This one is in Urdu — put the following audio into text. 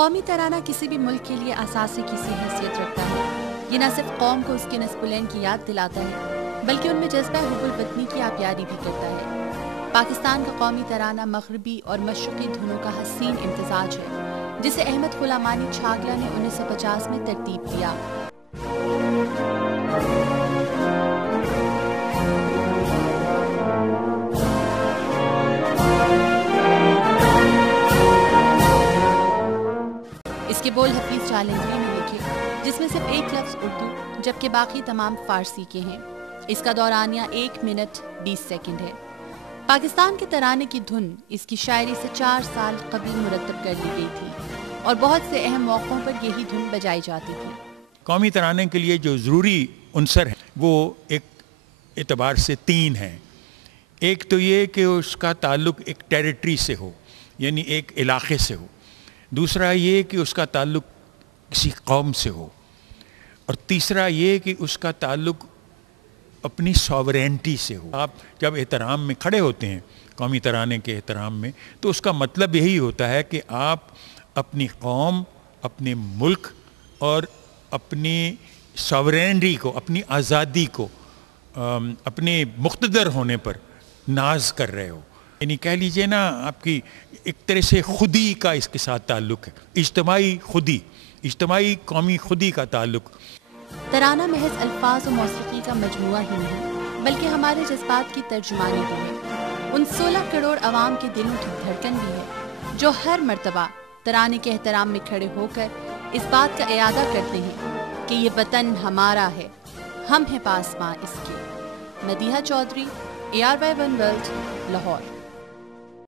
قومی ترانہ کسی بھی ملک کے لیے اساسی کی سی حیثیت رکھتا ہے۔ یہ نہ صرف قوم کو اس کے نسبلین کی یاد دلاتا ہے بلکہ ان میں جذبہ حب الوطنی کی آبیاری بھی کرتا ہے۔ پاکستان کا قومی ترانہ مغربی اور مشرقی دھنوں کا حسین امتزاج ہے جسے احمد غلامانی چھاگلا نے 1950 میں ترتیب دیا۔ اس کے بول حفیظ چالندری نے لکھے جس میں صرف ایک لفظ اردو جبکہ باقی تمام فارسی کے ہیں۔ اس کا دورانیہ 1 منٹ 20 سیکنڈ ہے۔ پاکستان کے ترانے کی دھن اس کی شاعری سے 4 سال قبل مرتب کر لی گئی تھی اور بہت سے اہم موقعوں پر یہی دھن بجائی جاتی تھی۔ قومی ترانے کے لیے جو ضروری عنصر ہیں وہ ایک اعتبار سے 3 ہیں۔ ایک تو یہ کہ اس کا تعلق ایک ٹیریٹری سے ہو، یعنی ایک علاقے سے ہو۔ دوسرا یہ کہ اس کا تعلق کسی قوم سے ہو، اور تیسرا یہ کہ اس کا تعلق اپنی ساورینٹی سے ہو۔ آپ جب احترام میں کھڑے ہوتے ہیں قومی ترانے کے احترام میں تو اس کا مطلب یہی ہوتا ہے کہ آپ اپنی قوم، اپنے ملک اور اپنی ساورینٹی کو، اپنی آزادی کو، اپنے مقتدر ہونے پر ناز کر رہے ہو۔ یعنی کہہ لیجئے نا، آپ کی ایک طرح سے خودی کا اس کے ساتھ تعلق ہے، اجتماعی خودی، اجتماعی قومی خودی کا تعلق۔ ترانہ محض الفاظ و موسیقی کا مجموعہ ہی نہیں بلکہ ہمارے جذبات کی ترجمانی بھی ہے۔ ان 16 کروڑ عوام کے دلوں کی دھڑکن بھی ہے جو ہر مرتبہ ترانے کے احترام میں کھڑے ہو کر اس بات کا اعادہ کرتے ہیں کہ یہ وطن ہمارا ہے، ہم ہیں پاسباں اس کے۔ Madiha Chaudhry, ARY1 world, Lahore.